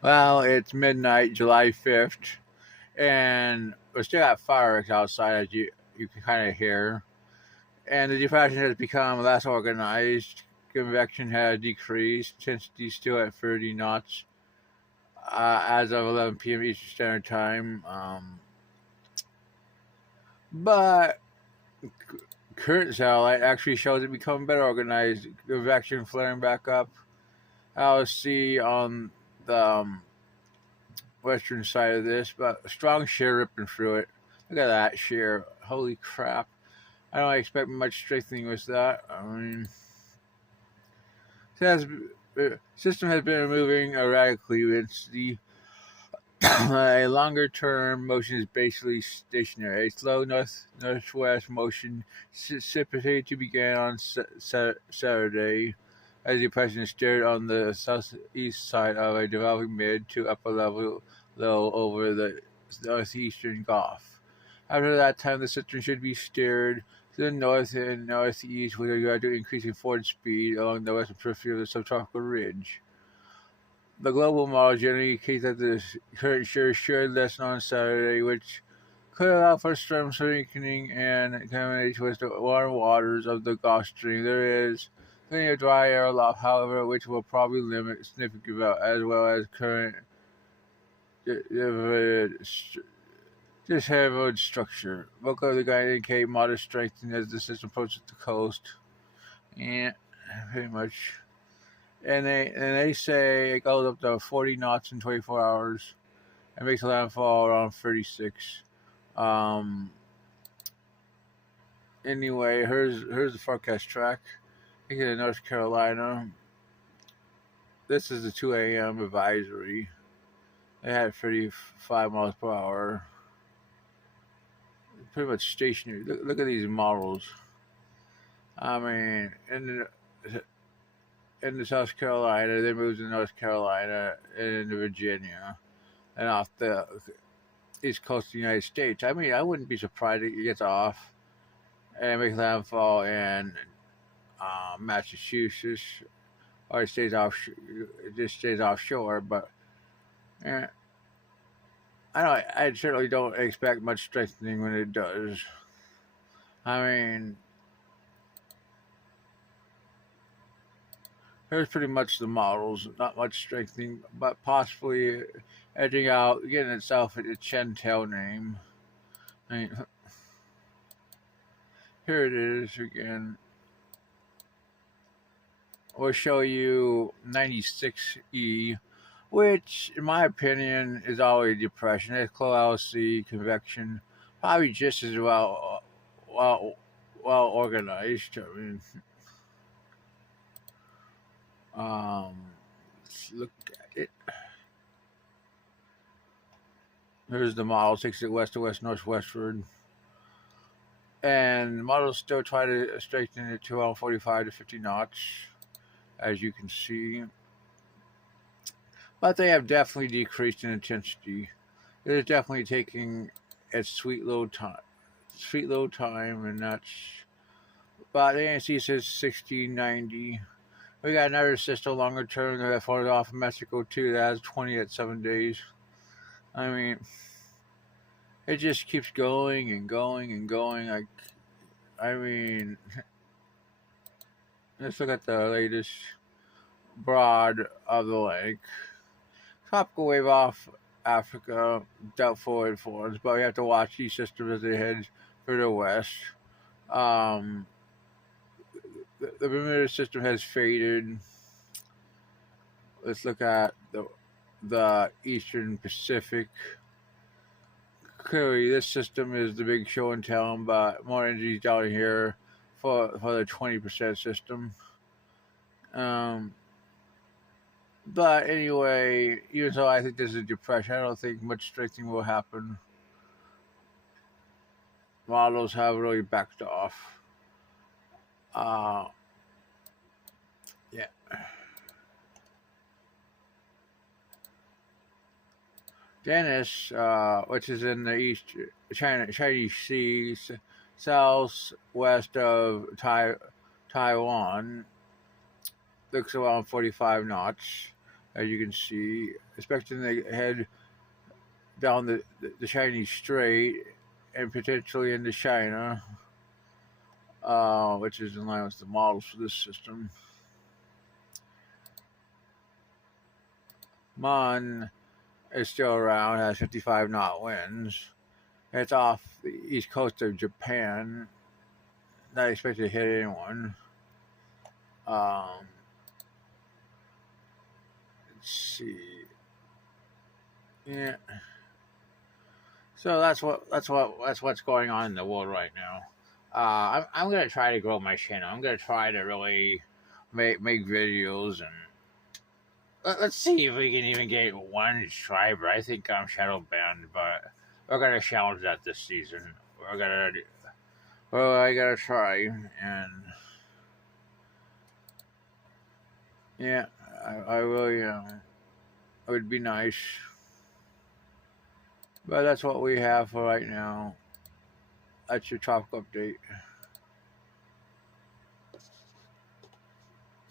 Well, it's midnight, July 5th, and we still got fireworks outside, as you can kind of hear. And the depression has become less organized. Convection has decreased. Intensity still at 30 knots as of 11 p.m. Eastern Standard Time. But current satellite actually shows it becoming better organized. Convection flaring back up. I'll see on the western side of this, but a strong shear ripping through it. Look at that shear. Holy crap. I don't expect much strengthening with that. I mean, the system has been moving erratically. It's the a longer term motion is basically stationary. A slow northwest motion anticipated to begin on Saturday as the depression steered on the southeast side of a developing mid to upper level low over the northeastern Gulf. After that time, the system should be steered to the north and northeast with a gradual increase in forward speed along the western periphery of the subtropical ridge. The global model generally indicates that the current shear should lessen on Saturday, which could allow for storm weakening and contamination with the warm waters of the Gulf Stream. There is plenty of dry air aloft, however, which will probably limit significant as well as current disheveled structure. Both of the guys indicate modest strengthening as the system approaches the coast. Yeah, pretty much. And they say it goes up to 40 knots in 24 hours and makes a landfall around 36. Um, anyway, here's the forecast track. Thinking of North Carolina. This is the 2 a.m. advisory. They had 35 miles per hour. Pretty much stationary. Look at these models. I mean, in the South Carolina, they moved to North Carolina and into Virginia and off the east coast of the United States. I mean, I wouldn't be surprised if it gets off and makes landfall in Massachusetts, or it stays off, it just stays offshore. But eh, I certainly don't expect much strengthening when it does. I mean, here's pretty much the models. Not much strengthening, but possibly edging out, getting itself a Chantel name. I mean, here it is again. We'll show you 96E, which, in my opinion, is always depression. It's LC convection, probably just as well, well organized. I mean, let's look at it. Here's the model, takes it west to west, northwestward. And the models still try to straighten it to around 45 to 50 knots, as you can see. But they have definitely decreased in intensity. It is definitely taking its sweet little time, and that's. But the ANC says 1690. We got another system longer term that falls off in Mexico too. That has 20 at 7 days. I mean, it just keeps going and going and going. I mean, let's look at the latest broad of the lake. Tropical wave off Africa, doubtful influence, but we have to watch these systems as they head further west. Um, the Bermuda system has faded. Let's look at the Eastern Pacific. Clearly, this system is the big show in town, but more energy down here for the 20% system. But anyway, even though I think this is a depression, I don't think much strengthening will happen. Models have really backed off. Yeah. Dennis, which is in the East Chinese Sea, southwest of Taiwan, looks around 45 knots. as you can see, expecting to head down the Chinese Strait and potentially into China, which is in line with the models for this system. Mon is still around, has 55 knot winds. It's off the east coast of Japan. Not expected to hit anyone. Let's see. Yeah. So that's what's going on in the world right now. I'm gonna try to grow my channel. I'm gonna try to really make videos, and let's see if we can even get one subscriber. I think I'm shadow banned, but we're gonna challenge that this season. I gotta try, and yeah, I really it would be nice. But that's what we have for right now. That's your topic update.